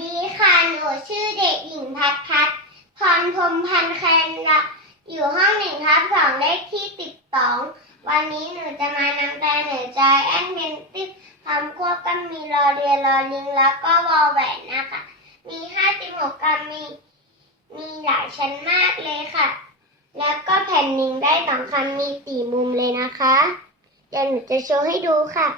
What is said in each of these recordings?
ดีค่ะ หนูชื่อเด็กหญิงพัดพัดพรพรมพันธ์แคนละอยู่ห้องหนึ่งทับสองเลขที่สิบสองวันนี้หนูจะมานำแต่เหนือใจแอนเพนติสคำควบก็มีรอเรียรอลิงแล้วก็วอแหวนนะคะ มีห้าสิบหกคำมี มีหลายชั้นมากเลยค่ะ แล้วก็แผ่นหนึ่งได้สองคำมีสี่มุมเลยนะคะ เดี๋ยวหนูจะโชว์ให้ดูค่ะ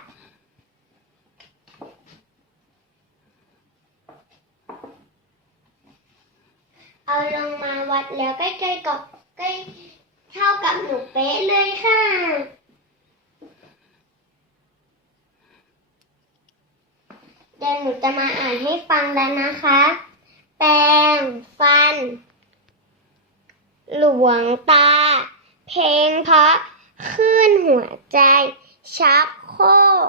เอาลงมาวัดแล้วใกล้ๆกับใกล้เท่ากับหนูเป๊ะเลยค่ะ เดี๋ยวหนูจะมาอ่านให้ฟังแล้วนะคะ แปรงฟัน หลวงตา เพลงเพราะขึ้นหัวใจ ชักโคก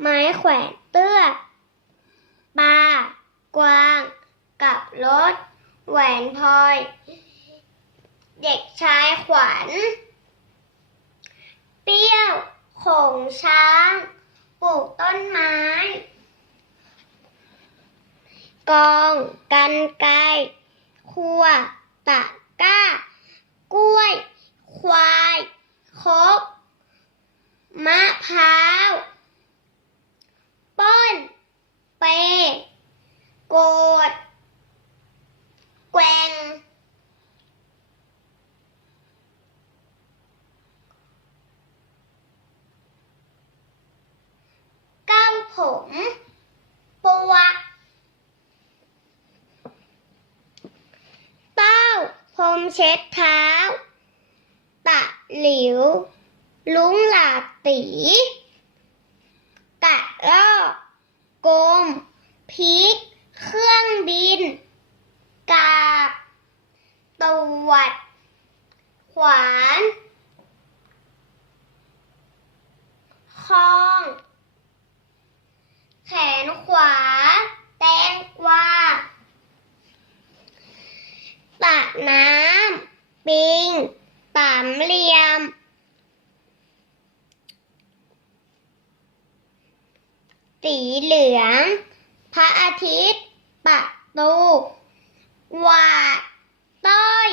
ไม้แขวนเตื้อปลา กวาง กับรถ แหวนพลอย เด็กชายขวัญ เปรี้ยวโขงช้าง ปลูกต้นไม้ กองกันไกครัว ตะก้า กล้วย ควายครกมะพร้าว ป้น เป โกดแกว่งเก้าผมปวกเต้าพรมเช็ดเท้า ตะหลิว ลุงหลาตีกะลอกกลมพริก เครื่องบินกาบตวัด ขวานคองแขนขวา แตงกวาตะน้ำปิงสามเหลี่ยม สีเหลือง พระอาทิตย์ ประตูหวาดต้อย